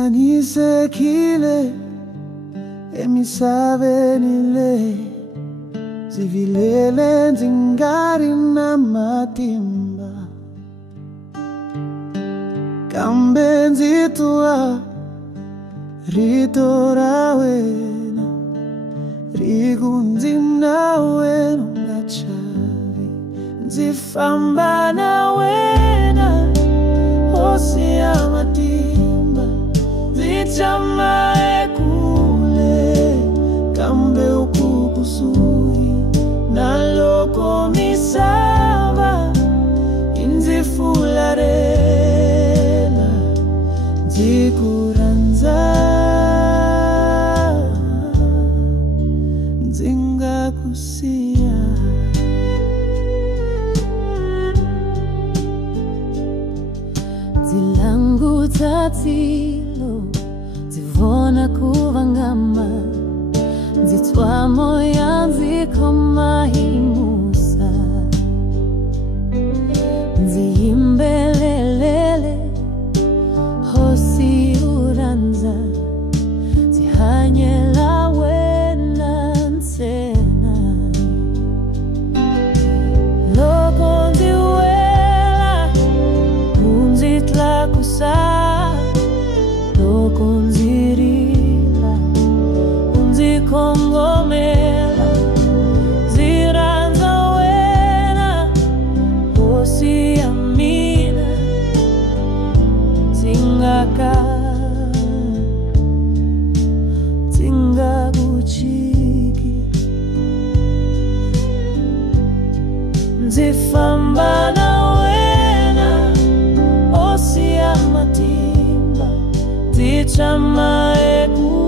Zinganisekile emisabenile, zivilele zingari na matimba. Kambe nzitua ritora wena, rigunzi na wena ngachavi. Nzifamba na wena hosi ya matimba, zichama ekule kambe ukukusui naloko misava inzifularela nzikuranza nzingakusia. Zilangu tatilo zivona kuvangama, zitwa moya nzikoma himusa, nziyimbelelele hosi uranza, zihanyela wena nsena. Loko nziwela unzitla kusa, loko nzirila unzikongomela, ziranza wena hosi ya mina zingaka zingakuchiki. Nzifamba na wena hosi ya matimba, zichama eku